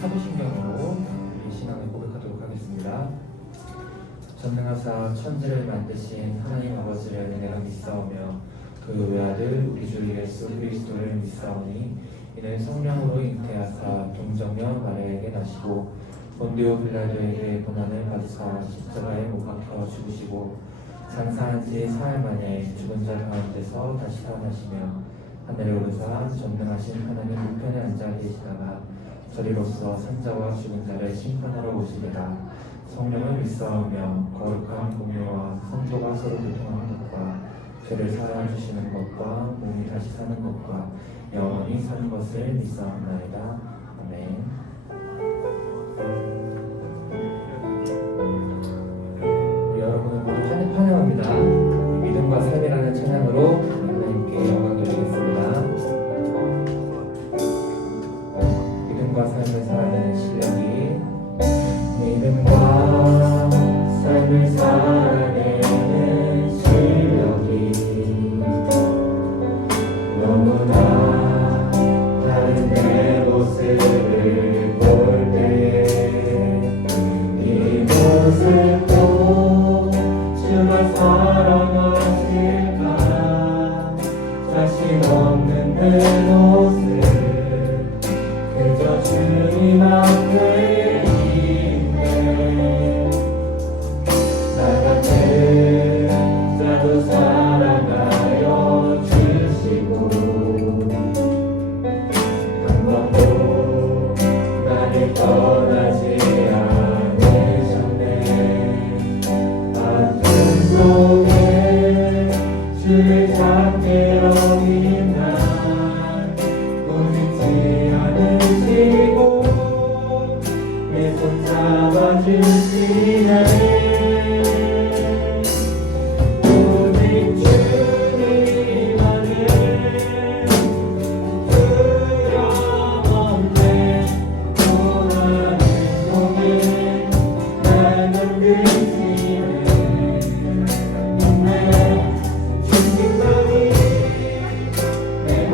사도신경으로 우리 신앙을 고백하도록 하겠습니다. 전능하사 천지를 만드신 하나님 아버지를 내가 믿사오며 그 외아들 우리 주 예수 그리스도를 믿사오니 이는 성령으로 잉태하사 동정녀 마리아에게 나시고 본디오 빌라도에게 고난을 받으사 십자가에 못 박혀 죽으시고 장사한 지 사흘 만에 죽은 자 가운데서 다시 살아나시며 하늘에 오르사 전능하신 하나님 우편에 앉아 계시다가 저리로서 산자와 죽은 자를 심판하러 오시리라. 성령을 믿사오며 거룩한 공유와 성도가 서로 교통하는 것과 죄를 사하여 주시는 것과 몸이 다시 사는 것과 영원히 사는 것을 믿사옵나이다. 아멘. 여러분을 모두 환영합니다. 믿음과 삶이라는 찬양으로 하나님께 영광 드리겠습니다. 믿음과 삶을 살아내는 실력이 믿음과 삶을 살아내는 실력이 너무나 다른 내 모습을 볼 때에 이 모습도 주가 사랑하실까 자신 없는 내 모습 그저 주님 앞에 사랑하여 주시고 한 번도 나를 떠나지 않으셨네. 아픔 속에 주를 찾게 여긴 날 꾸짖지 않으시고 내 손 잡아주시네. 내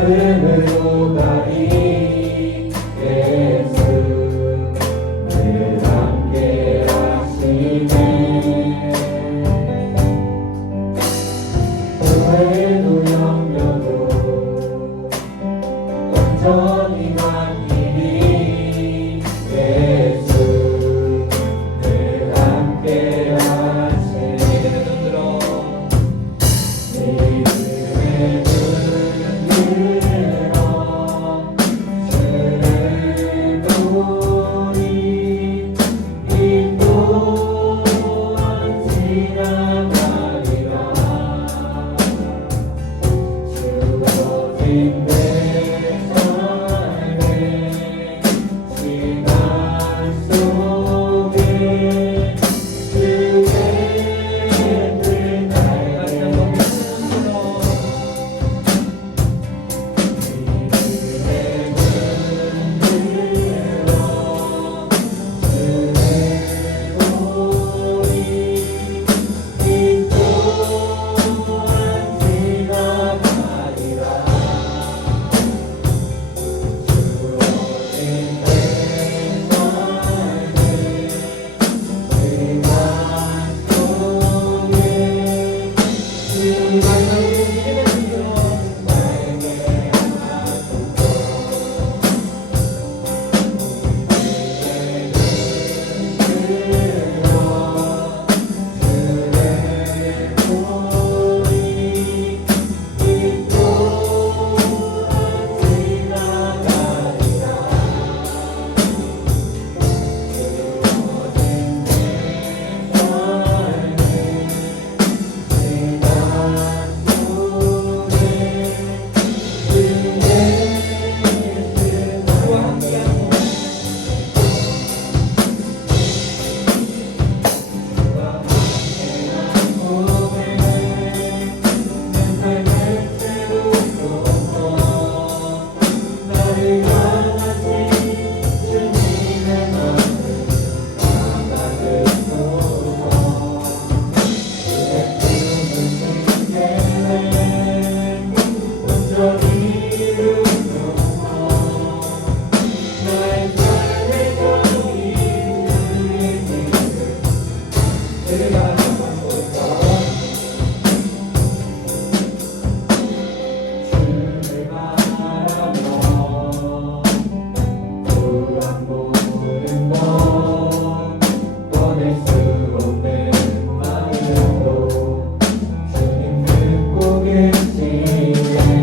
기쁨으로 다리 예수 늘 함께 하시네 후회도 염려도 온전히 간 길이 예수 늘 함께 하시네 내 이름에 눈들어 주를 보니 이 또한 지나가리라 주어진 내 삶의 시간 속에 주의 뜻 나에게 주님 듣고 계시네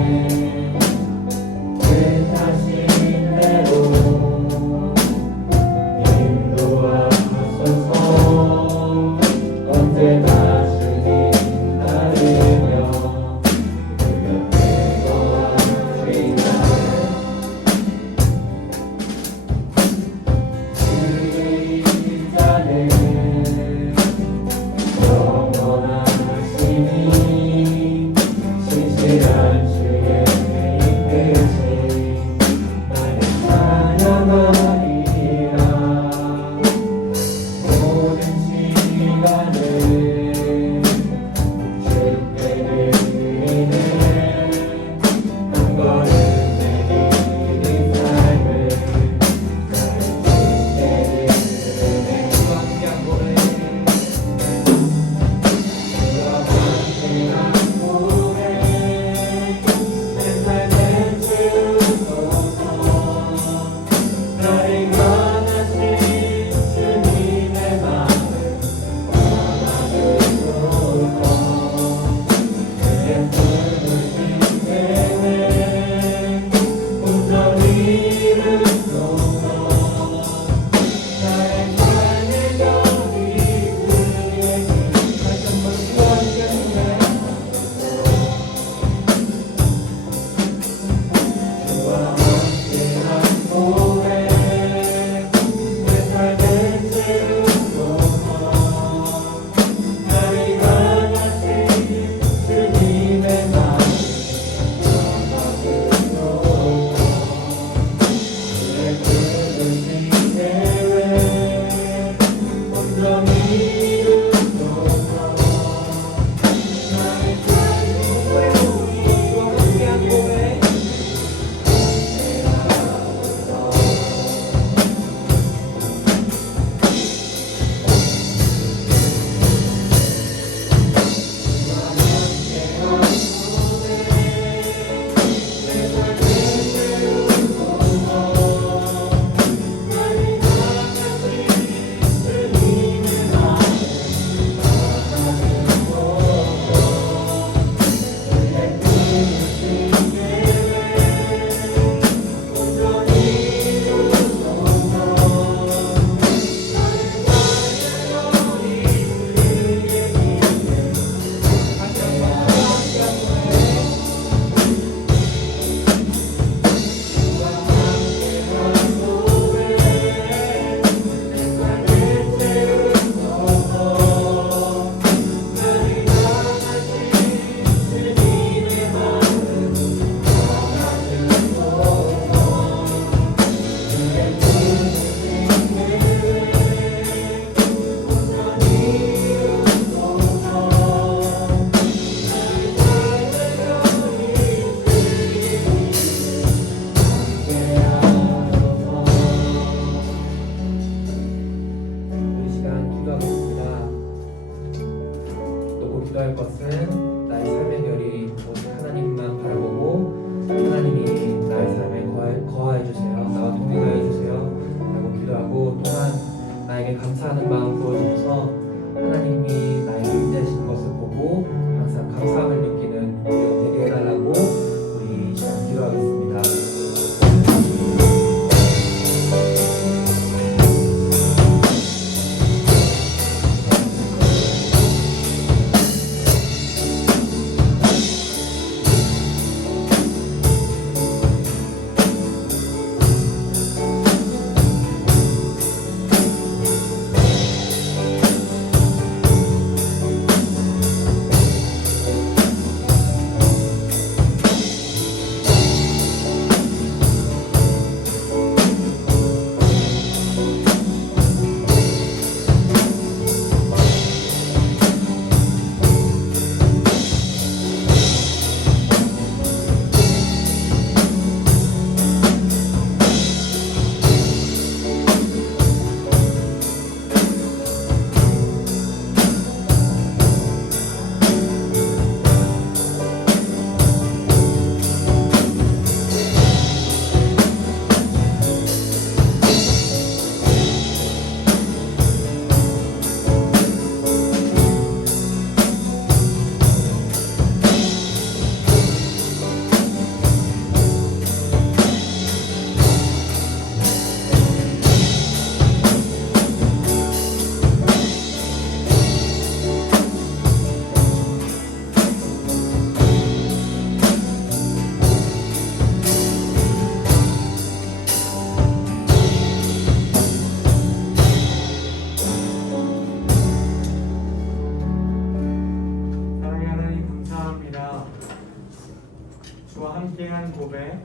고백,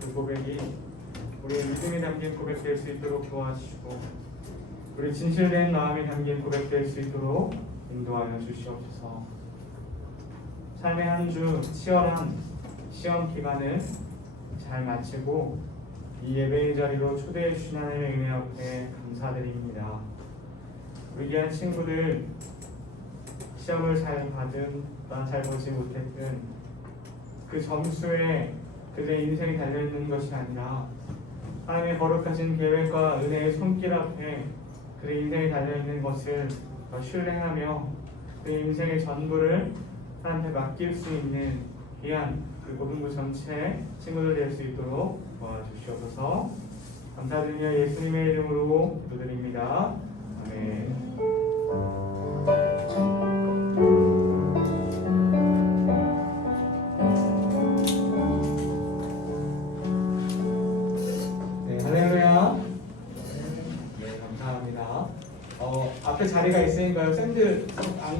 그 고백이 우리의 믿음이 담긴 고백 될 수 있도록 도와주시고 우리 진실된 마음이 담긴 고백 될 수 있도록 인도하여 주시옵소서. 삶의 한 주 치열한 시험 기간을 잘 마치고 이 예배의 자리로 초대해 주신 하나님의 은혜 앞에 감사드립니다. 우리 귀한 친구들 시험을 잘 받든 잘 보지 못했든 그 점수에 그들의 인생이 달려있는 것이 아니라 하나님의 거룩하신 계획과 은혜의 손길 앞에 그의 인생이 달려있는 것을 신뢰하며 그의 인생의 전부를 하나님께 맡길 수 있는 귀한 그 고등부 전체 친구들 될 수 있도록 도와주시옵소서. 감사드리며 예수님의 이름으로 기도드립니다. 아멘. 네, 할렐루야. 네, 감사합니다. 앞에 자리가 있으니까요. 쌤들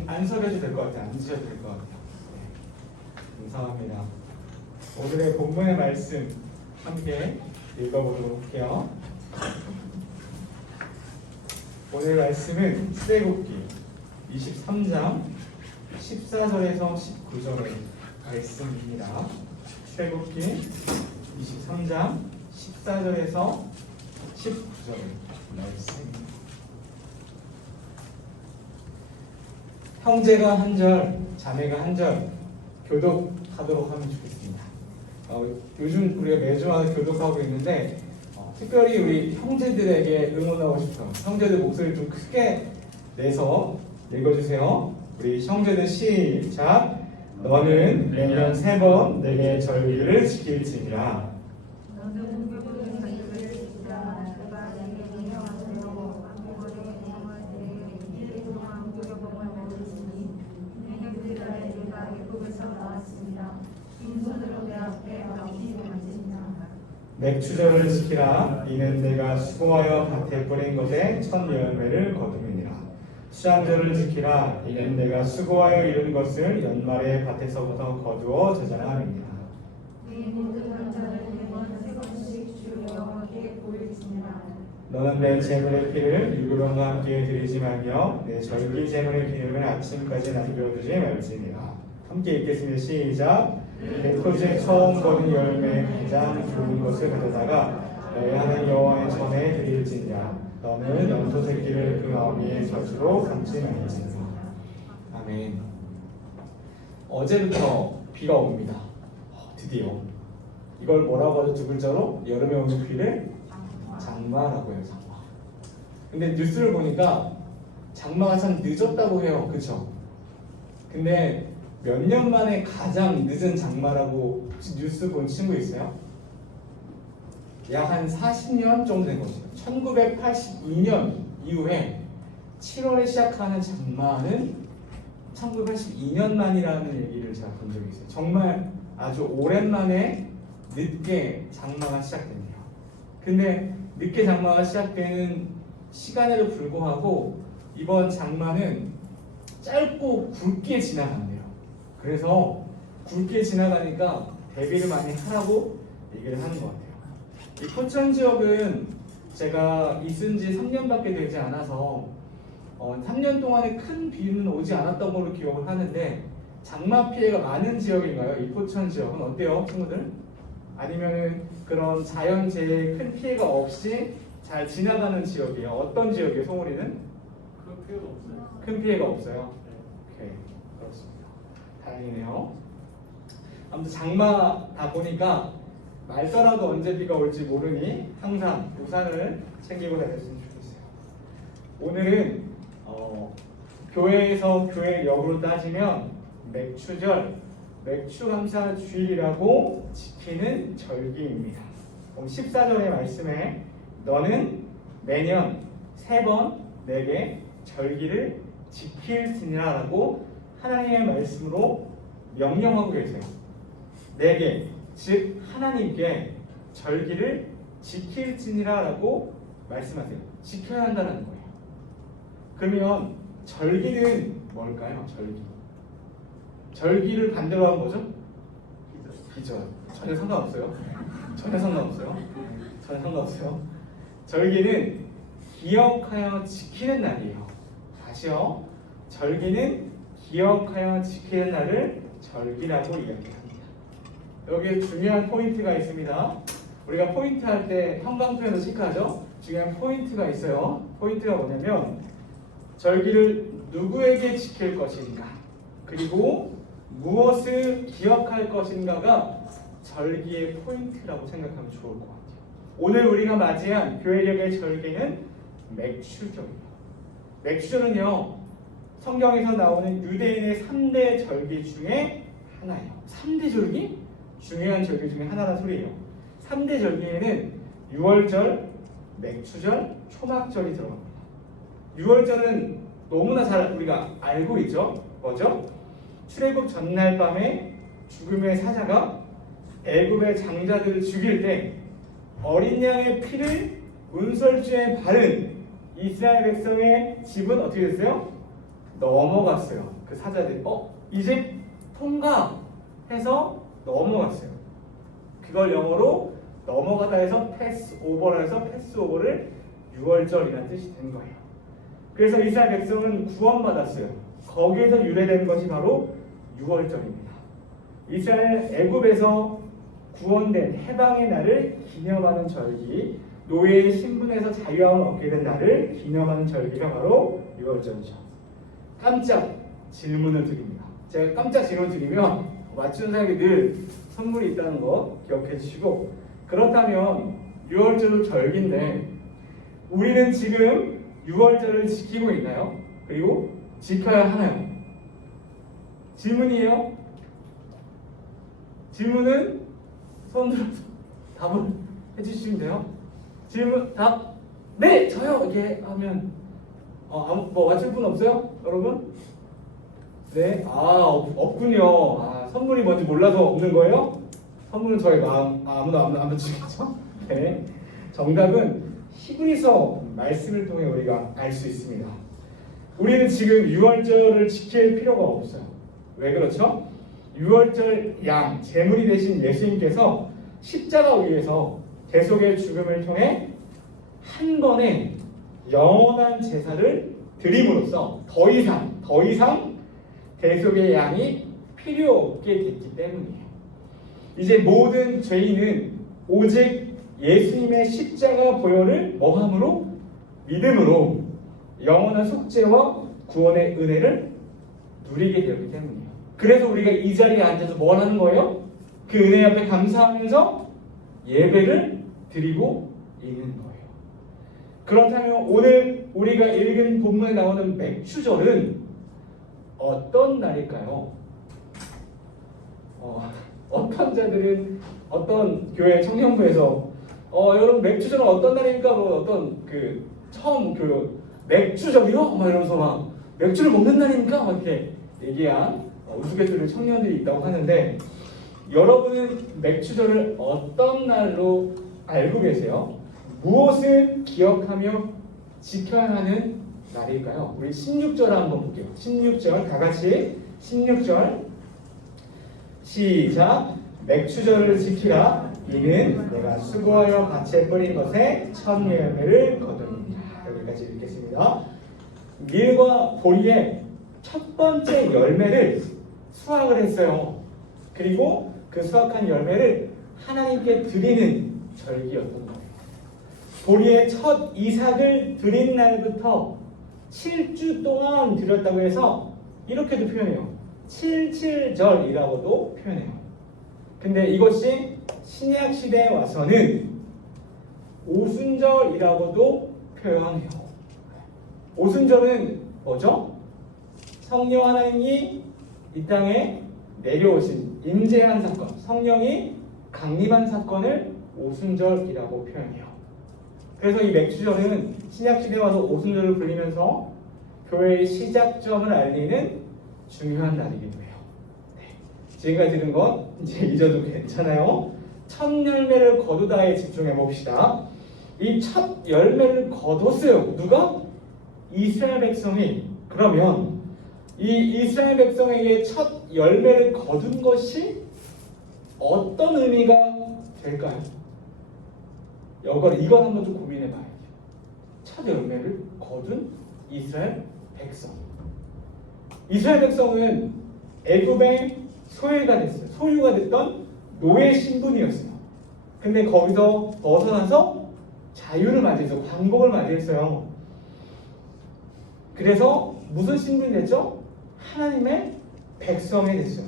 안 서셔도 될 것 같아요. 앉으셔도 될 것 같아요. 네, 감사합니다. 오늘의 본문의 말씀 함께 읽어보도록 할게요. 오늘 말씀은 출애굽기 23장 14절에서 19절의 말씀입니다. 출애굽기 23장 14절에서 19절의 말씀입니다. 형제가 한 절, 자매가 한 절 교독하도록 하면 좋겠습니다. 요즘 우리가 매주마다 교독하고 있는데 특별히 우리 형제들에게 응원하고 싶어요. 형제들 목소리를 좀 크게 내서 읽어주세요. 우리 형제들 시작. 너는 매년 3번 내게 절기를 지킬지니라. 맥추절을 지키라. 이는 내가 수고하여 밭에 뿌린 것에 첫 열매를 거두느니라. 수장절을 지키라. 이는 내가 수고하여 이룬 것을 연말에 밭에서부터 거두어 저장함이니라. 너는 내 제물의 피를 유구병과 함께 드리지 말며 내 절기 제물의 기름을 아침까지 남겨두지 말지니라. 함께 읽겠습니다. 시작. 내 토지에 처음 거둔 열매 가장 좋은 것을 가져다가 너의 하나님 여호와의 전에 드릴지니라. 너는 염소 새끼를 그 어미의 젖으로 삼지 말지니라. 아멘. 어제부터 비가 옵니다. 드디어 이걸 뭐라고 하죠? 두 글자로 여름에 오는 비를 장마라고 해요. 장마. 근데 뉴스를 보니까 장마가 참 늦었다고 해요. 그쵸? 근데 몇 년 만에 가장 늦은 장마라고 뉴스 본 친구 있어요? 약 한 40년 정도 된 거죠. 1982년 이후에 7월에 시작하는 장마는 1982년 만이라는 얘기를 제가 본 적이 있어요. 정말 아주 오랜만에 늦게 장마가 시작됩니다. 근데 늦게 장마가 시작되는 시간에도 불구하고 이번 장마는 짧고 굵게 지나간대요. 그래서 굵게 지나가니까 대비를 많이 하라고 얘기를 하는 것 같아요. 이 포천 지역은 제가 있은 지 3년밖에 되지 않아서 3년 동안에 큰 비는 오지 않았던 걸로 기억을 하는데 장마 피해가 많은 지역인가요? 이 포천 지역은 어때요, 친구들? 아니면은 그런 자연재해에 큰 피해가 없이 잘 지나가는 지역이에요? 어떤 지역이에요, 송우리는? 큰 피해가 없어요. 큰 피해가 없어요. 오케이, 그렇습니다. 다행이네요. 아무튼 장마다 보니까 말더라도 언제 비가 올지 모르니 항상 우산을 챙기고 다녔으면 좋겠어요. 오늘은 교회에서 교회 역으로 따지면 맥추절, 맥추감사 주일이라고 지키는 절기입니다. 14절의 말씀에 너는 매년 3번 내게 절기를 지킬지니라 라고 하나님의 말씀으로 명령하고 계세요. 내게, 즉 하나님께 절기를 지킬지니라 라고 말씀하세요. 지켜야 한다는 거예요. 그러면 절기는 뭘까요? 절기를 반대로 하면 뭐죠? 기절. 전혀 상관없어요. 전혀 상관없어요. 전혀 상관없어요. 절기는 기억하여 지키는 날이에요. 다시요. 절기는 기억하여 지키는 날을 절기라고 이야기합니다. 여기에 중요한 포인트가 있습니다. 우리가 포인트 할 때 형광펜으로 체크하죠. 중요한 포인트가 있어요. 포인트가 뭐냐면 절기를 누구에게 지킬 것인가 그리고 무엇을 기억할 것인가가 절기의 포인트라고 생각하면 좋을 것 같아요. 오늘 우리가 맞이한 교회력의 절기는 맥추절이에요. 맥추절은요 성경에서 나오는 유대인의 3대 절기 중에 하나예요. 3대 절기? 중요한 절기 중에 하나라는 소리예요. 3대 절기에는 유월절, 맥추절, 초막절이 들어갑니다. 유월절은 너무나 잘 우리가 알고 있죠. 뭐죠? 출애굽 전날 밤에 죽음의 사자가 애굽의 장자들을 죽일 때 어린 양의 피를 문설주에 바른 이스라엘 백성의 집은 어떻게 됐어요? 넘어갔어요. 그 사자들이 이제 통과해서 넘어갔어요. 그걸 영어로 넘어가다 해서 패스오버라 해서 패스오버를 유월절이라는 뜻이 된 거예요. 그래서 이스라엘 백성은 구원받았어요. 거기에서 유래된 것이 바로 유월절입니다. 이스라엘 애굽에서 구원된 해방의 날을 기념하는 절기, 노예의 신분에서 자유함을 얻게 된 날을 기념하는 절기가 바로 유월절이죠. 깜짝 질문을 드립니다. 제가 깜짝 질문 드리면 맞추는 사람이 늘 선물이 있다는 거 기억해 주시고, 그렇다면 유월절도 절기인데 우리는 지금 유월절을 지키고 있나요? 그리고 지켜야 하나요? 질문이에요. 질문은 손 들어서 답을 해주시면 돼요. 질문 답 네 저요 이게 하면 뭐 맞출 분 없어요, 여러분? 네, 없군요. 선물이 뭔지 몰라서 없는 거예요? 선물은 저희 마음 아무도 안 붙이겠죠? 네, 정답은 히브리서 말씀을 통해 우리가 알 수 있습니다. 우리는 지금 유월절을 지킬 필요가 없어요. 왜 그렇죠? 유월절 양 제물이 되신 예수님께서 십자가 위에서 대속의 죽음을 통해 한 번에 영원한 제사를 드림으로써 더 이상 대속의 양이 필요 없게 됐기 때문이에요. 이제 모든 죄인은 오직 예수님의 십자가 보혈을 뭐함으로? 믿음으로 영원한 속죄와 구원의 은혜를 누리게 되었기 때문이에요. 그래서 우리가 이 자리에 앉아서 뭘 하는 거예요? 그 은혜 앞에 감사하면서 예배를 드리고 있는 거예요. 그렇다면 오늘 우리가 읽은 본문에 나오는 맥추절은 어떤 날일까요? 어떤 자들은 어떤 교회 청년부에서 여러분 맥추절은 어떤 날입니까? 어떤 처음 맥주점이요? 막 이러면서 막 맥주를 먹는 날입니까? 막 이렇게 얘기한 우스갯소리 청년들이 있다고 하는데, 여러분은 맥주절을 어떤 날로 알고 계세요? 무엇을 기억하며 지켜야 하는 날일까요? 우리 16절 한번 볼게요. 16절 다 같이 16절 시작. 맥주절을 지키라. 이는 내가 수고하여 밭에 뿌린 것에 첫 열매를 거두니라. 여기까지 읽겠습니다. 밀과 보리의 첫 번째 열매를 수확을 했어요. 그리고 그 수확한 열매를 하나님께 드리는 절기였던 거예요. 보리의 첫 이삭을 드린 날부터 7주 동안 드렸다고 해서 이렇게도 표현해요. 77절이라고도 표현해요. 근데 이것이 신약 시대에 와서는 오순절이라고도 표현해요. 오순절은 뭐죠? 성령 하나님이 이 땅에 내려오신 임재한 사건, 성령이 강림한 사건을 오순절이라고 표현해요. 그래서 이 맥주절은 신약 시대에 와서 오순절을 불리면서 교회의 시작점을 알리는 중요한 날이기도 해요. 지금까지 들은 건 이제 잊어도 괜찮아요. 첫 열매를 거두다에 집중해 봅시다. 이 첫 열매를 거뒀어요. 누가? 이스라엘 백성이. 그러면 이 이스라엘 백성에게 첫 열매를 거둔 것이 어떤 의미가 될까요? 이걸 한번 좀 고민해 봐야죠. 첫 열매를 거둔 이스라엘 백성. 이스라엘 백성은 애굽의 소유가 됐어요. 소유가 됐던 노예 신분이었어요. 근데 거기서 벗어나서 자유를 맞이해서 광복을 맞이했어요. 그래서 무슨 신분이 됐죠? 하나님의 백성이 됐어요.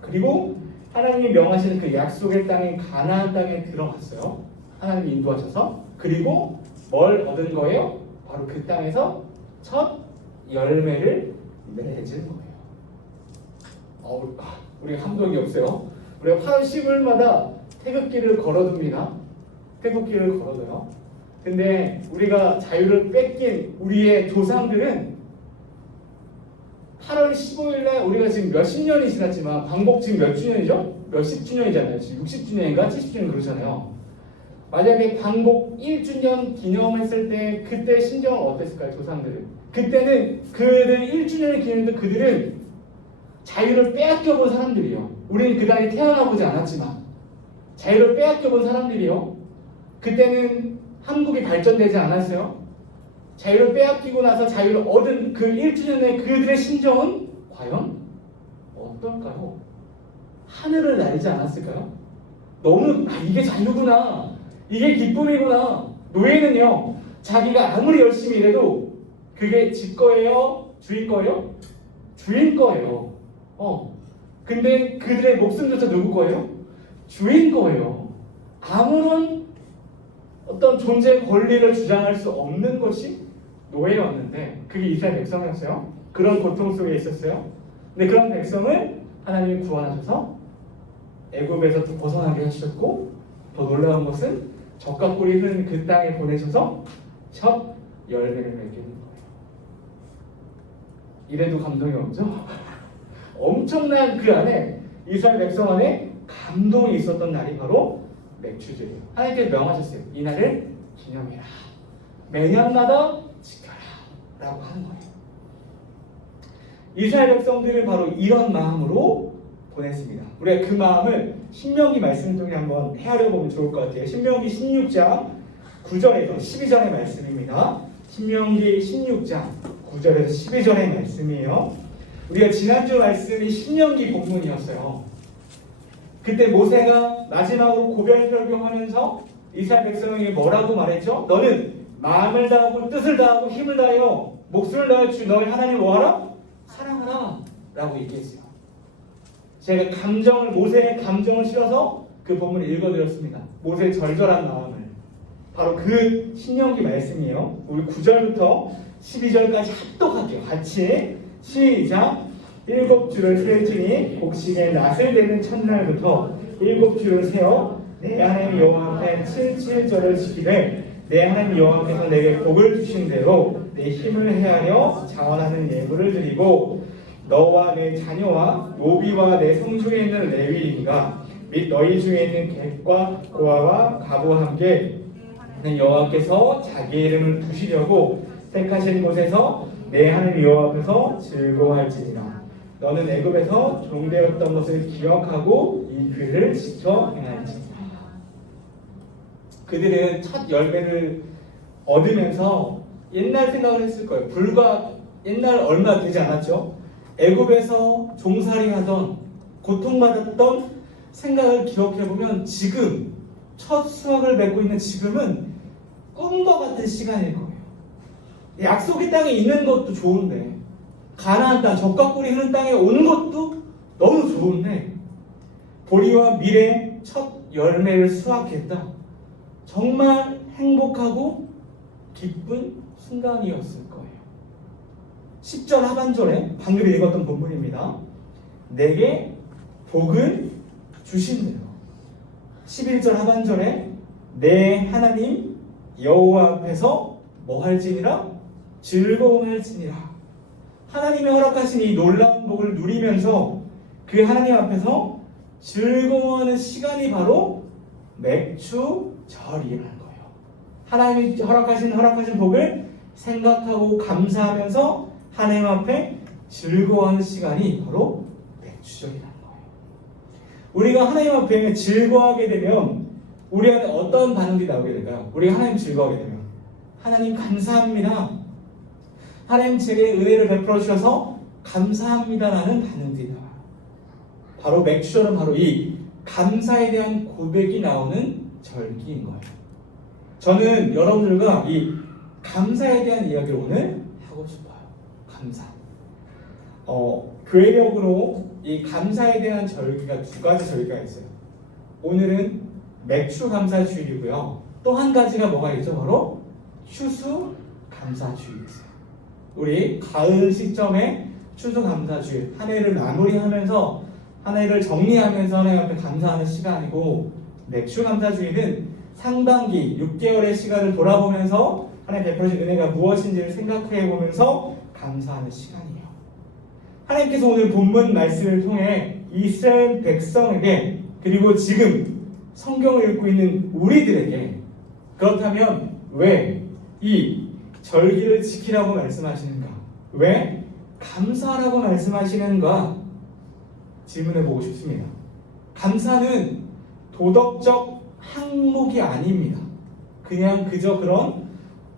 그리고 하나님이 명하시는 그 약속의 땅인 가나안 땅에 들어갔어요. 하나님이 인도하셔서. 그리고 뭘 얻은 거예요? 바로 그 땅에서 첫 열매를 맺은 거예요. 우리가 감동이 없어요. 우리가 8월 10일마다 태극기를 걸어둡니다. 태극기를 걸어둬요. 근데 우리가 자유를 뺏긴 우리의 조상들은 8월 15일날 우리가 지금 몇십 년이 지났지만 광복 지금 몇 주년이죠? 몇십 주년이잖아요. 지금 60주년인가 70주년 그러잖아요. 만약에 광복 1주년 기념했을 때 그때 심정은 어땠을까요? 조상들은. 그때는 그들 1주년을 기념했을 때 그들은 자유를 빼앗겨본 사람들이요. 우리는 그 당시 태어나보지 않았지만 자유를 빼앗겨본 사람들이요. 그때는 한국이 발전되지 않았어요. 자유를 빼앗기고 나서 자유를 얻은 그 1주년의 그들의 심정은 과연 어떨까요? 하늘을 날지 않았을까요? 너무 이게 자유구나. 이게 기쁨이구나. 노예는요. 자기가 아무리 열심히 일해도 그게 지 거예요? 주인 거예요? 주인 거예요. 근데 그들의 목숨조차 누구 거예요? 주인 거예요. 아무런 어떤 존재의 권리를 주장할 수 없는 것이 노예였는데 그게 이스라엘 백성이었어요. 그런 고통 속에 있었어요. 근데 그런 백성을 하나님이 구원하셔서 애굽에서 벗어나게 하셨고 더 놀라운 것은 젖과 꿀이 흐르는 그 땅에 보내셔서 첫 열매를 맺게 된 거예요. 이래도 감동이 없죠? 엄청난 그 안에 이스라엘 백성 안에 감동이 있었던 날이 바로 맥주절이에요. 하나님께서 명하셨어요. 이 날을 기념해라. 매년마다 지켜라 라고 하는 거예요. 이스라엘 백성들은 바로 이런 마음으로 보냈습니다. 우리가 그 마음을 신명기 말씀 중에 한번 헤아려 보면 좋을 것 같아요. 신명기 16장 9절에서 12절의 말씀입니다. 신명기 16장 9절에서 12절의 말씀이에요. 우리가 지난주 말씀이 신명기 본문이었어요. 그때 모세가 마지막으로 고별 설교하면서 이스라엘 백성에게 뭐라고 말했죠? 너는 마음을 다하고 뜻을 다하고 힘을 다하여 목숨을 다하여 주 너의 하나님 뭐하라? 사랑하라 라고 얘기했어요. 제가 모세의 감정을 실어서 그 본문을 읽어드렸습니다. 모세의 절절한 마음을. 바로 그 신명기 말씀이에요. 우리 9절부터 12절까지 합독할게요. 같이 시작. 7주를 세울지니 곡식의 낫을 내는 첫날부터 7주를 세어 내 하나님 여호와 앞에 77절을 지키되 내 하나님 여호와께서 내게 복을 주신 대로 내 힘을 헤아려 자원하는 예물을 드리고 너와 내 자녀와 노비와 내 성중에 있는 레위인과 및 너희 중에 있는 객과 고아와 가부와 함께 여호와께서 자기 이름을 두시려고 택하신 곳에서 내 하나님 여호와 앞에서 즐거워할지니라. 너는 애굽에서 종되었던 것을 기억하고 이 글을 지켜 행할지니라. 그들은 첫 열매를 얻으면서 옛날 생각을 했을 거예요. 불과 옛날 얼마 되지 않았죠. 애굽에서 종살이하던 고통받았던 생각을 기억해보면 지금 첫 수확을 맺고 있는 지금은 꿈과 같은 시간일 거예요. 약속의 땅에 있는 것도 좋은데 가나안 땅, 젖과 꿀이 흐르는 땅에 오는 것도 너무 좋은데 보리와 밀의 첫 열매를 수확했다. 정말 행복하고 기쁜 순간이었을 거예요. 10절 하반절에 방금 읽었던 본문입니다. 내게 복을 주신 대로. 11절 하반절에 내 하나님 여호와 앞에서 뭐 할지니라? 즐거워할지니라. 하나님의 허락하신 이 놀라운 복을 누리면서 그 하나님 앞에서 즐거워하는 시간이 바로 맥주절이라는 거예요. 하나님이 허락하신 복을 생각하고 감사하면서 하나님 앞에 즐거워하는 시간이 바로 맥주절이라는 거예요. 우리가 하나님 앞에 즐거워하게 되면 우리 안에 어떤 반응이 나오게 될까요? 우리가 하나님 즐거워하게 되면 하나님 감사합니다. 하나님 제게 은혜를 베풀어 주셔서 감사합니다라는 반응들이 나와요. 바로 맥주절은 바로 이 감사에 대한 고백이 나오는 절기인 거예요. 저는 여러분들과 이 감사에 대한 이야기를 오늘 하고 싶어요. 감사. 교회력으로 이 감사에 대한 절기가 두 가지 절기가 있어요. 오늘은 맥주 감사 주일이고요. 또 한 가지가 뭐가 있죠? 바로 추수 감사 주일이세요. 우리 가을 시점에 추수 감사 주일, 한 해를 마무리하면서 한 해를 정리하면서 하나님 앞에 감사하는 시간이고, 맥주 감사 주일은 상반기 6개월의 시간을 돌아보면서 하나님 베풀어진 은혜가 무엇인지를 생각해 보면서 감사하는 시간이에요. 하나님께서 오늘 본문 말씀을 통해 이스라엘 백성에게, 그리고 지금 성경을 읽고 있는 우리들에게, 그렇다면 왜 이 절기를 지키라고 말씀하시는가? 왜 감사하라고 말씀하시는가? 질문해 보고 싶습니다. 감사는 도덕적 항목이 아닙니다. 그냥 그저 그런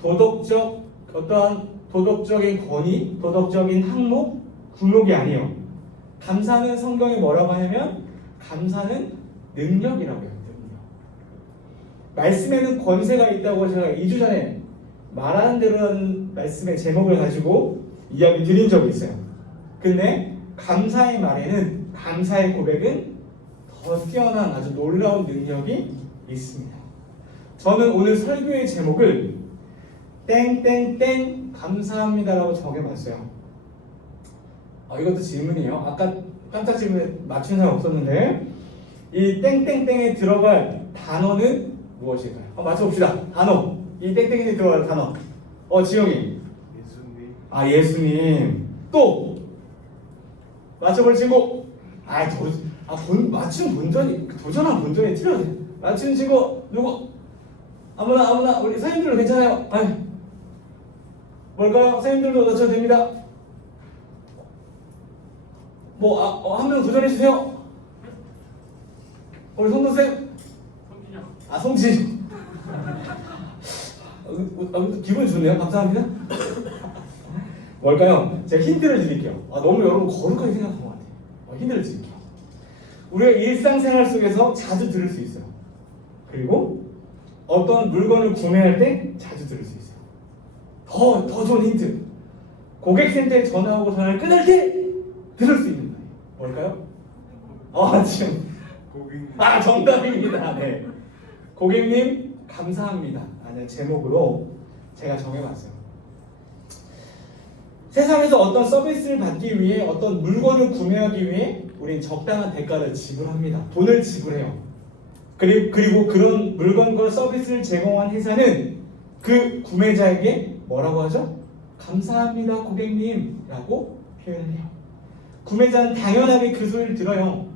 어떠한 도덕적인 권위, 도덕적인 항목, 구목이 아니에요. 감사는 성경에 뭐라고 하냐면 감사는 능력이라고 해요. 능력. 말씀에는 권세가 있다고 제가 2주 전에 말하는 대로라는 말씀의 제목을 가지고 이야기 드린 적이 있어요. 근데 감사의 말에는, 감사의 고백은 더 뛰어난 아주 놀라운 능력이 있습니다. 저는 오늘 설교의 제목을 땡땡땡 감사합니다라고 정해봤어요. 이것도 질문이에요. 아까 깜짝 질문에 맞춘 사람 없었는데, 이 땡땡땡에 들어갈 단어는 무엇일까요? 맞춰봅시다. 단어. 이 땡땡에 들어갈 단어. 지영이. 예수님. 예수님. 또 맞춰볼 친구. 맞춘 본전이, 도전한 본전이 틀려져. 맞춘 친구 누구? 아무나 우리 선생님들도 괜찮아요. 뭘까요? 선생님들도 맞춰도 됩니다. 한 명 도전해 주세요. 우리 성도쌤. 성진이요. 성진. 기분이 좋네요. 감사합니다. 뭘까요? 제가 힌트를 드릴게요. 너무 여러분 거룩하게 생각한 것 같아요. 힌트를 드릴게요. 우리가 일상생활 속에서 자주 들을 수 있어요. 그리고 어떤 물건을 구매할 때 자주 들을 수 있어요. 더 좋은 힌트. 고객센터에 전화 오고 전화를 끊을 때 들을 수 있는 거예요. 뭘까요? 지금. 고객님. 정답입니다. 네. 고객님 감사합니다 라는 제목으로 제가 정해봤어요. 세상에서 어떤 서비스를 받기 위해, 어떤 물건을 구매하기 위해 우린 적당한 대가를 지불합니다. 돈을 지불해요. 그리고 그런 물건과 서비스를 제공한 회사는 그 구매자에게 뭐라고 하죠? 감사합니다 고객님 라고 표현을 해요. 구매자는 당연하게 그 소리를 들어요.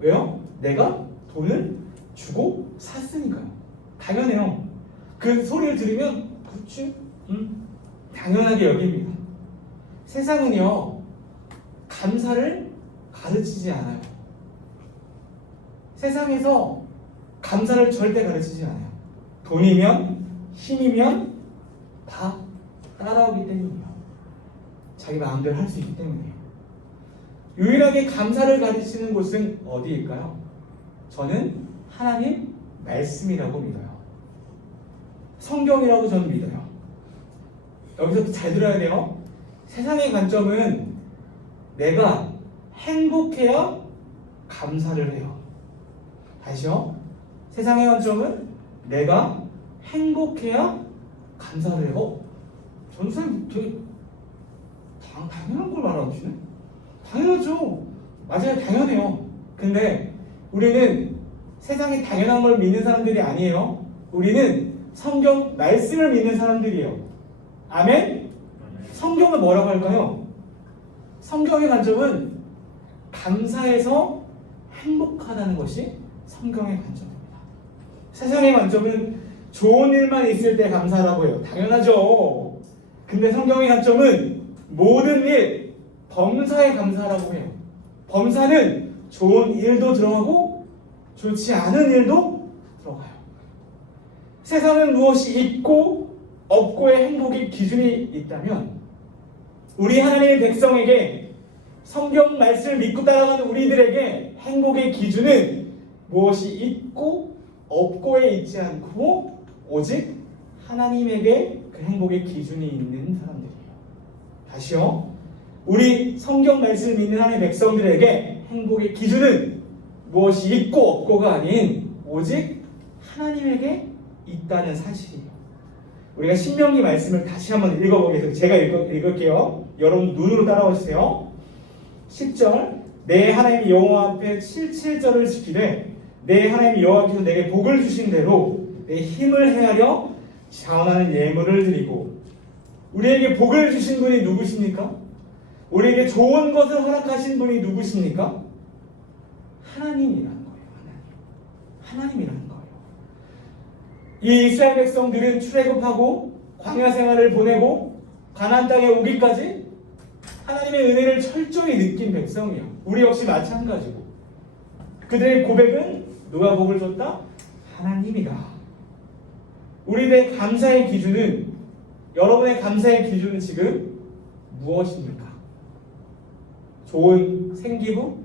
왜요? 내가 돈을 주고 샀으니까요. 당연해요. 그 소리를 들으면 그렇지? 당연하게 여깁니다. 세상은요, 감사를 가르치지 않아요. 세상에서 감사를 절대 가르치지 않아요. 돈이면, 힘이면 다 따라오기 때문이에요. 자기 마음대로 할 수 있기 때문이에요. 유일하게 감사를 가르치는 곳은 어디일까요? 저는 하나님 말씀이라고 믿어요. 성경이라고 저는 믿어요. 여기서 잘 들어야 돼요. 세상의 관점은 내가 행복해야 감사를 해요. 다시요. 세상의 관점은 내가 행복해야 감사를 해요. 전선생님 되게 당연한 걸 말하시네? 당연하죠. 맞아요. 당연해요. 근데 우리는 세상에 당연한 걸 믿는 사람들이 아니에요. 우리는 성경 말씀을 믿는 사람들이에요. 아멘? 성경은 뭐라고 할까요? 성경의 관점은 감사해서 행복하다는 것이 성경의 관점입니다. 세상의 관점은 좋은 일만 있을 때 감사라고 해요. 당연하죠. 근데 성경의 관점은 모든 일, 범사에 감사라고 해요. 범사는 좋은 일도 들어가고 좋지 않은 일도 들어가요. 세상은 무엇이 있고 없고의 행복의 기준이 있다면 우리 하나님의 백성에게 성경 말씀을 믿고 따라가는 우리들에게 행복의 기준은 무엇이 있고 없고에 있지 않고 오직 하나님에게 그 행복의 기준이 있는 사람들이에요. 다시요. 우리 성경 말씀을 믿는 하나님의 백성들에게 행복의 기준은 무엇이 있고 없고가 아닌 오직 하나님에게 있다는 사실이에요. 우리가 신명기 말씀을 다시 한번 읽어보겠습니다. 제가 읽을게요. 여러분 눈으로 따라와 주세요. 10절 내 하나님 여호와 앞에 7절을 지키되 내 하나님 여호와께서 내게 복을 주신 대로 내 힘을 헤아려 자원하는 예물을 드리고. 우리에게 복을 주신 분이 누구십니까? 우리에게 좋은 것을 허락하신 분이 누구십니까? 하나님이라는 거예요. 하나님이라는 거예요. 이 이스라엘 백성들은 출애굽하고 광야 생활을 보내고 가나안 땅에 오기까지 하나님의 은혜를 철저히 느낀 백성이에요. 우리 역시 마찬가지고. 그들의 고백은 누가 복을 줬다? 하나님이다. 우리들의 감사의 기준은, 여러분의 감사의 기준은 지금 무엇입니까? 좋은 생기부?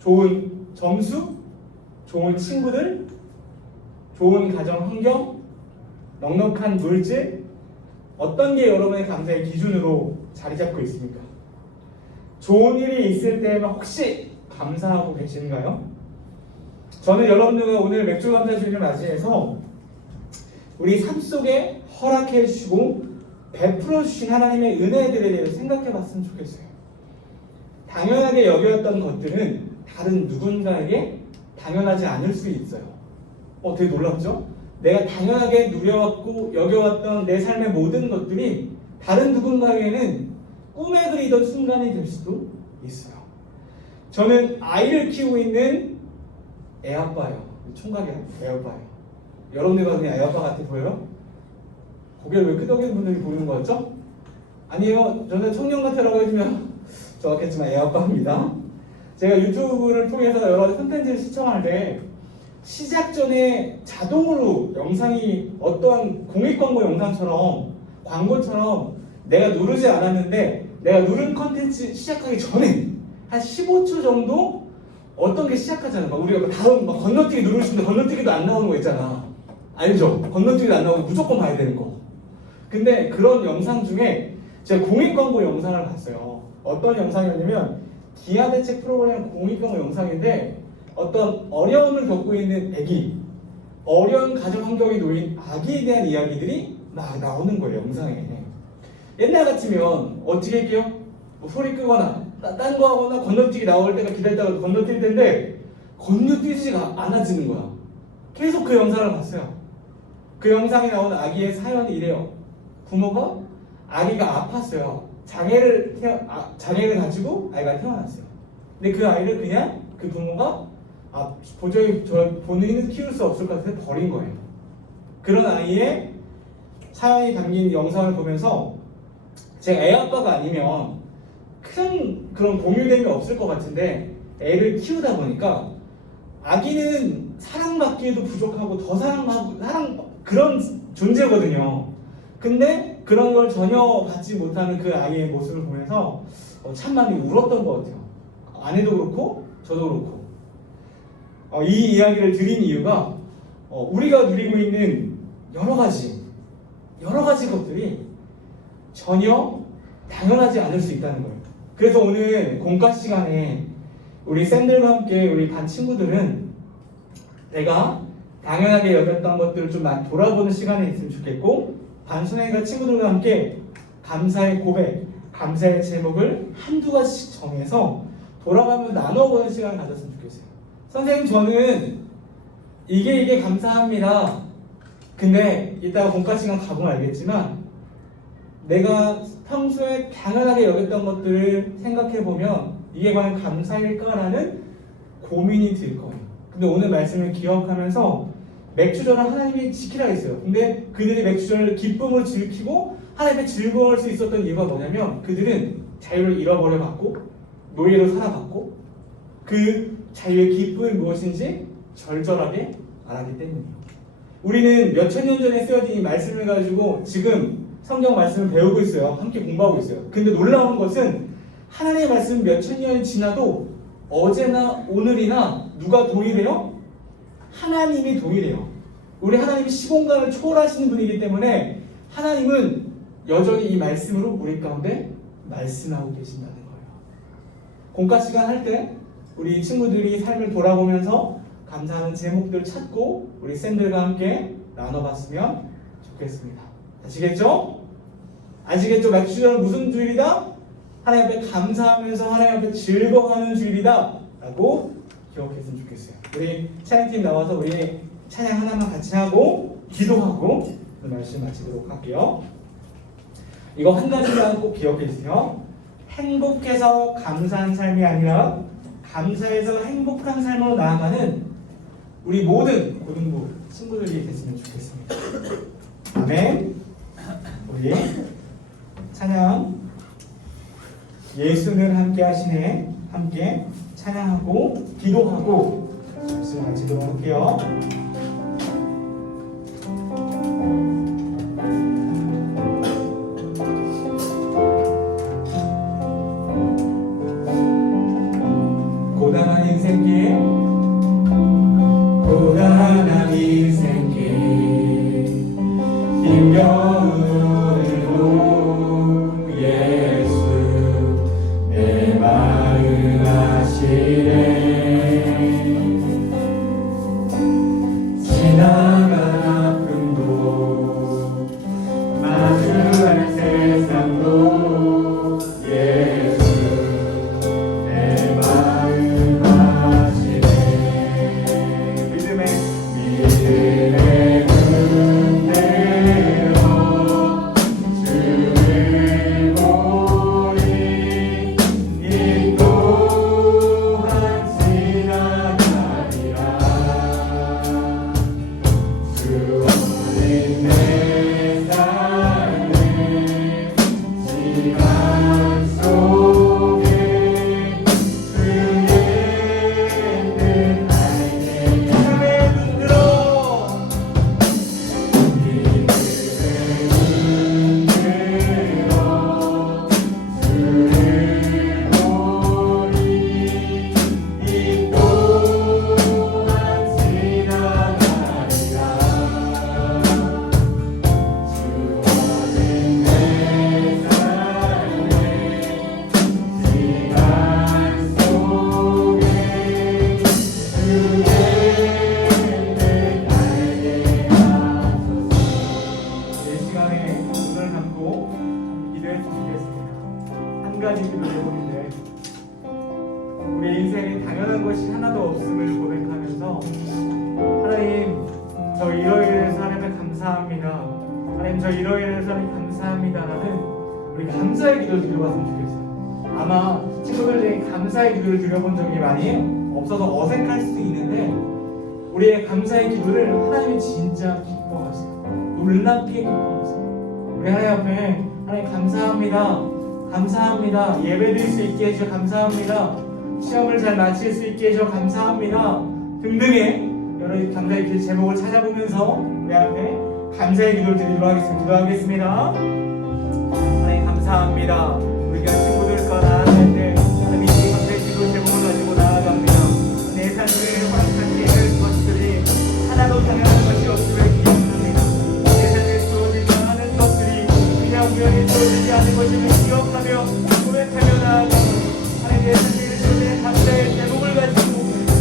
좋은 점수? 좋은 친구들? 좋은 가정 환경? 넉넉한 물질? 어떤 게 여러분의 감사의 기준으로 자리 잡고 있습니까? 좋은 일이 있을 때에만 혹시 감사하고 계신가요? 저는 여러분들과 오늘 맥주 감사 주일을 맞이해서 우리 삶 속에 허락해 주시고 베풀어 주신 하나님의 은혜들에 대해서 생각해 봤으면 좋겠어요. 당연하게 여겨왔던 것들은 다른 누군가에게 당연하지 않을 수 있어요. 되게 놀랍죠? 내가 당연하게 누려왔고 여겨왔던 내 삶의 모든 것들이 다른 누군가에게는 꿈에 그리던 순간이 될 수도 있어요. 저는 아이를 키우고 있는 애아빠예요. 총각이야. 애아빠예요. 여러분들과 그냥 애아빠 같아 보여요? 고개를 왜 끄덕이는 분들이 보이는 거였죠? 아니에요. 저는 청년 같아라고 해주면 좋았겠지만 애아빠입니다. 제가 유튜브를 통해서 여러 가지 콘텐츠를 시청할 때 시작 전에 자동으로 영상이 어떠한 공익 광고 영상처럼 광고처럼 내가 누르지 않았는데 내가 누른 콘텐츠 시작하기 전에 한 15초 정도 어떤 게 시작하잖아. 막 우리가 다음 막 건너뛰기 누르고 싶은데 건너뛰기도 안 나오는 거 있잖아. 알죠? 건너뛰기도 안 나오고 무조건 봐야 되는 거. 근데 그런 영상 중에 제가 공익 광고 영상을 봤어요. 어떤 영상이었냐면 기아 대책 프로그램 공익 광고 영상인데 어떤 어려움을 겪고 있는 아기, 어려운 가정 환경에 놓인 아기에 대한 이야기들이 막 나오는 거예요. 영상에. 옛날 같으면 어떻게 할게요? 뭐 소리 끄거나 딴 거 하거나 건너뛰기 나올 때가 기다리다가 건너뛸 텐데 건너뛰지가 않아지는 거야. 계속 그 영상을 봤어요. 그 영상에 나오는 아기의 사연이 이래요. 부모가 아기가 아팠어요. 장애를 가지고 아이가 태어났어요. 근데 그 아이를 그냥 그 부모가 도저히 본인은 키울 수 없을 것 같아서 버린 거예요. 그런 아이의 사연이 담긴 영상을 보면서 제가 애 아빠가 아니면 큰 그런 공유됨이 없을 것 같은데 애를 키우다 보니까 아기는 사랑받기에도 부족하고 더 사랑 그런 존재거든요. 근데 그런 걸 전혀 받지 못하는 그 아이의 모습을 보면서 참 많이 울었던 것 같아요. 아내도 그렇고 저도 그렇고. 이 이야기를 드린 이유가 우리가 누리고 있는 여러 가지 것들이 전혀 당연하지 않을 수 있다는 거예요. 그래서 오늘 공과 시간에 우리 쌤들과 함께 우리 반 친구들은 내가 당연하게 여겼던 것들을 좀 많이 돌아보는 시간이 있으면 좋겠고, 반 선생님과 친구들과 함께 감사의 고백, 감사의 제목을 한두 가지씩 정해서 돌아가면서 나눠보는 시간을 가졌으면 좋겠어요. 선생님, 저는 이게 감사합니다. 근데 이따가 공과 시간 가보면 알겠지만 내가 평소에 당연하게 여겼던 것들을 생각해보면 이게 과연 감사일까라는 고민이 들 거예요. 근데 오늘 말씀을 기억하면서 맥주전을 하나님이 지키라 했어요. 근데 그들이 맥주전을 기쁨으로 지키고 하나님의 즐거워할 수 있었던 이유가 뭐냐면 그들은 자유를 잃어버려 봤고 노예로 살아봤고 그 자유의 기쁨이 무엇인지 절절하게 알았기 때문이에요. 우리는 몇천 년 전에 쓰여진 이 말씀을 가지고 지금 성경 말씀을 배우고 있어요. 함께 공부하고 있어요. 근데 놀라운 것은 하나님의 말씀 몇천 년이 지나도 어제나 오늘이나 누가 동일해요? 하나님이 동일해요. 우리 하나님이 시공간을 초월하시는 분이기 때문에 하나님은 여전히 이 말씀으로 우리 가운데 말씀하고 계신다는 거예요. 공과 시간 할 때 우리 친구들이 삶을 돌아보면서 감사하는 제목들 찾고 우리 쌤들과 함께 나눠봤으면 좋겠습니다. 아시겠죠? 아시겠죠? 맥주절은 무슨 주일이다? 하나님 앞에 감사하면서 하나님 앞에 즐거워하는 주일이다 라고 기억했으면 좋겠어요. 우리 찬양팀 나와서 우리 찬양 하나만 같이 하고 기도하고 그 말씀 마치도록 할게요. 이거 한 가지만 꼭 기억해 주세요. 행복해서 감사한 삶이 아니라 감사해서 행복한 삶으로 나아가는 우리 모든 고등부 친구들이 됐으면 좋겠습니다. 아멘. 우리 찬양 예수는 함께 하시네 함께 찬양하고 기도하고 말씀 마치도록 할게요. 고단한 인생길 고단한 인생길 힘겨운 오늘도 예수 내 마음 아시네 지나간 아픔도 마주할 세상도 예수 내 마음 아시네 믿음의 은혜로 주를 보니 이 또한 지나가리라 주 오신 내 삶의 시간 속에 그의 뜻 알게 믿음의 눈으로 주를 보니 이 또한 지나가리라 주어진 내 삶의 시간 속에 그의 뜻 알게 하소서. 이 시간에 눈을 감고 기도했으면 좋겠습니다. 한 가지 기도해보는데 우리 인생에 당연한 것이 하나도 없음을 고백하면서 하나님 저 이러이러해서 하나님께 감사합니다. 하나님 저 이러이러해서 하나님 감사합니다라는 우리 감사의 기도를 드려봤으면 좋겠어요. 아마 친구들 중에 감사의 기도를 드려본 적이 많이 없어서 어색할 수도 있는데 우리의 감사의 기도를 하나님이 진짜 기뻐하세요. 놀랍게 기뻐하세요. 우리 하나님 앞에 하나님 감사합니다. 감사합니다. 예배드릴 수 있게 해주셔 감사합니다. 시험을 잘 마칠 수 있게 해주셔 감사합니다. 등등의 여러 감사의 길 제목을 찾아보면서 우리 앞에 감사의 기도를 드리도록 하겠습니다. 기도하겠습니다. 하나님 감사합니다. 우리가 친구들과 나아갈 때 하나님 이 감사의 기도 제목을 가지고 나아갑니다. 내 삶을 허락하시는 것들이 하나도 당연한 것이 없음을 기억합니다. 내 삶에 주어지지 않은 것들이 그냥 우연히 주어지지 않은 것임을 기억하며 고백하며 나아갑니다. 하나님 내 삶에 주어지는 감사의 제목을 가지고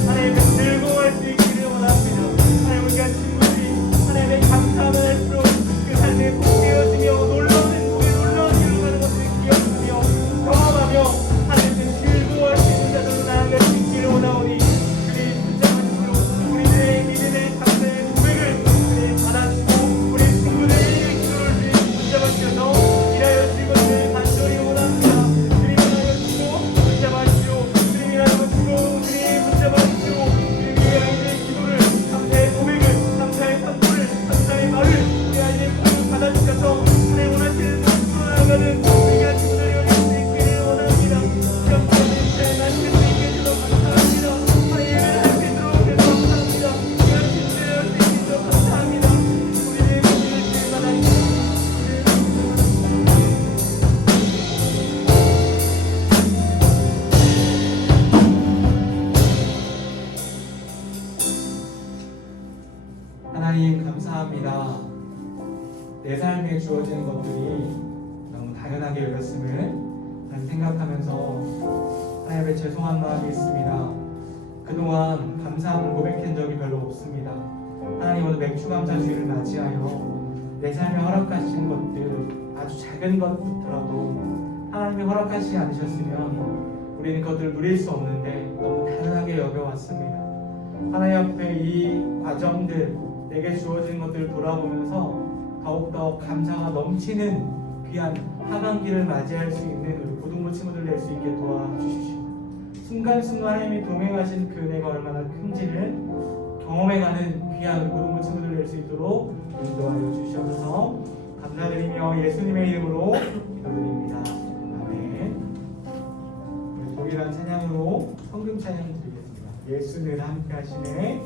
하나님의 즐거워할 수 있기를 원합니다. 하나님 우리가 친구들이 하나님의 감사함을 할수록 그 삶에 복되어지며 놀라운 행복에 놀라운 일을 가는 것을 기억하며 경험하며 하나님의 즐거워할 수 있는 자들로 나아갈 수 있기를 원하오니 그리 붙잡으시고 우리들의 믿음의 감사의 고백을 그리 받아주시고 우리 친구들의 기도를 붙잡으셔서 일하여 주실 것을 간절히 원합니다. 하나님 감사합니다. 내 삶에 주어지는 것들이 너무 당연하게 여겼음을 생각하면서 하나님 앞에 죄송한 마음이 있습니다. 그동안 감사함을 고백한 적이 별로 없습니다. 하나님 오늘 맥주 감사 주일을 맞이하여 내 삶에 허락하신 것들 아주 작은 것부터라도 하나님이 허락하시지 않으셨으면 우리는 그것들을 누릴 수 없는데 너무 당연하게 여겨왔습니다. 하나님 앞에 이 과정들 내게 주어진 것들을 돌아보면서 더욱더 감사가 넘치는 귀한 하반기를 맞이할 수 있는 우리 고등부 친구들 될 수 있게 도와주십시오. 순간순간 하나님이 동행하신 그 은혜가 얼마나 큰지를 경험해가는 귀한 고등부 친구들 될 수 있도록 인도하여 주시옵소서. 감사드리며 예수님의 이름으로 기도드립니다. 아멘. 우리 동일한 찬양으로 성금 찬양 드리겠습니다. 예수는 함께 하시네.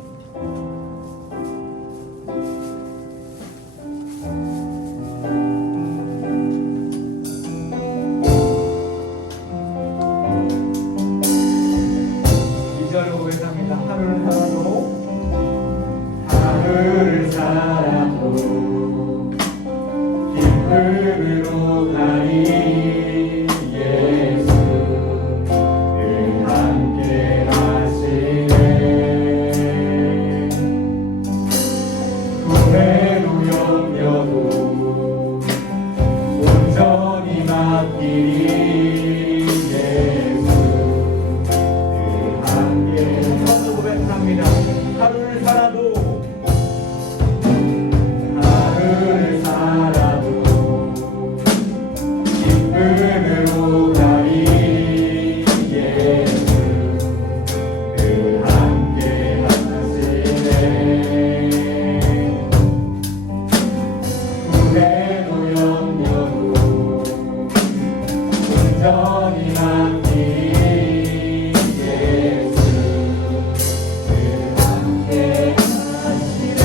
하루를 살아도 기쁨으로 가니 예수 늘 함께 하시네. 후회도 염려도 온전히 맡기니 예수 늘 함께 서로 고백합니다. 하루를 살아도 기쁨으로 가니 예수 늘 함께 하시네. 후회도 염려도 온전히 맡기니 예수 늘 함께 하시네.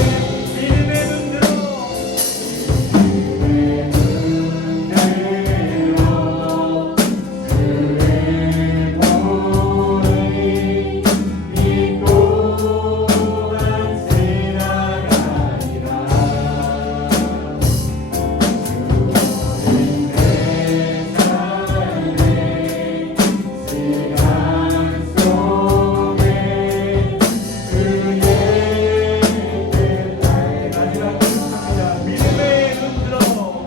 믿음의 눈으로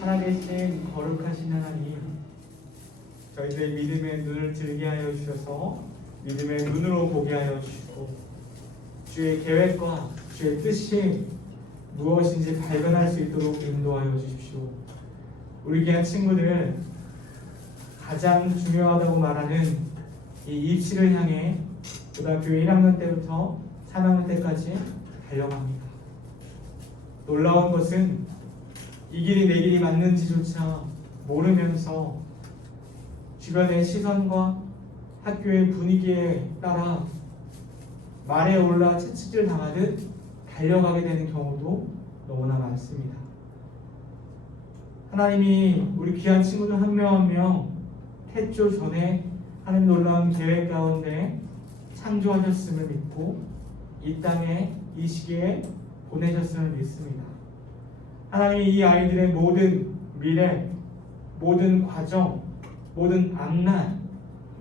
살아계신 거룩하신 하나님, 저희들의 믿음의 눈을 들게 하여 주셔서 믿음의 눈으로 보게 하여 주시고 주의 계획과 주의 뜻이 무엇인지 발견할 수 있도록 인도하여 주십시오. 우리 귀한 친구들 가장 중요하다고 말하는 이 입시를 향해 고등학교 1학년 때부터 3학년 때까지 달려갑니다. 놀라운 것은 이 길이 내 길이 맞는지조차 모르면서 주변의 시선과 학교의 분위기에 따라 말에 올라 채찍질 당하듯 달려가게 되는 경우도 너무나 많습니다. 하나님이 우리 귀한 친구들 한 명 한 명 태초 전에 하나님 놀라운 계획 가운데 창조하셨음을 믿고 이 땅에 이 시기에 보내셨음을 믿습니다. 하나님이 이 아이들의 모든 미래, 모든 과정, 모든 앞날,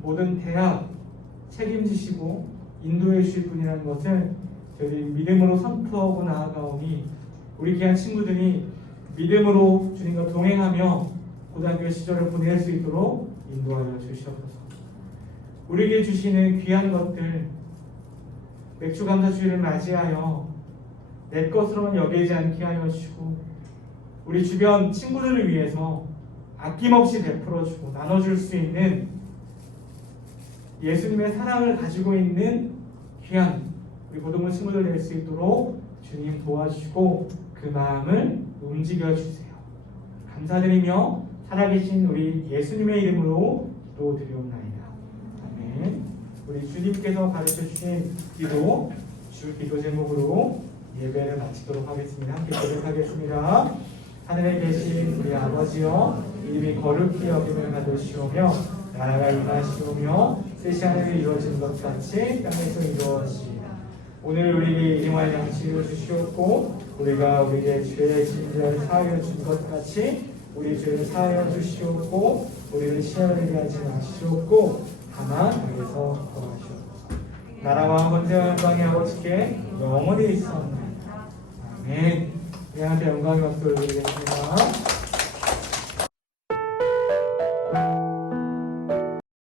모든 대학 책임지시고 인도해 주실 분이라는 것을 저희들이 믿음으로 선포하고 나아가오니 우리 귀한 친구들이 믿음으로 주님과 동행하며 고등학교 시절을 보낼 수 있도록 인도하여 주시옵소서. 우리에게 주시는 귀한 것들 맥주 감사 주일을 맞이하여 내 것으로만 여기지 않게 하여 주시고 우리 주변 친구들을 위해서 아낌없이 베풀어주고 나눠줄 수 있는 예수님의 사랑을 가지고 있는 귀한 우리 고등부 친구들 될 수 있도록 주님 도와주시고 그 마음을 움직여 주세요. 감사드리며 살아계신 우리 예수님의 이름으로 기도드리옵나이다. 아멘. 우리 주님께서 가르쳐 주신 기도, 주 기도 제목으로 예배를 마치도록 하겠습니다. 함께 고백하겠습니다. 하늘에 계신 우리 아버지여, 이름이 거룩히 여김을 받으시오며 나라가 임하시오며 뜻이 하늘에 이루어진 것 같이 땅에서 이루어지이다. 오늘 우리에게 일용할 양식을 주시옵고 우리가 우리에게 죄의 진죄를 사하여 준 것 같이 우리 죄를 사하여 주시옵고 우리를 시험에 들게 하지 마시옵고 다만 악에서 구하시옵소서. 나라와 권세와 영광이 아버지께 영원히 있사옵나이다. 아멘. 우리한테 영광의 박수를 드리겠습니다.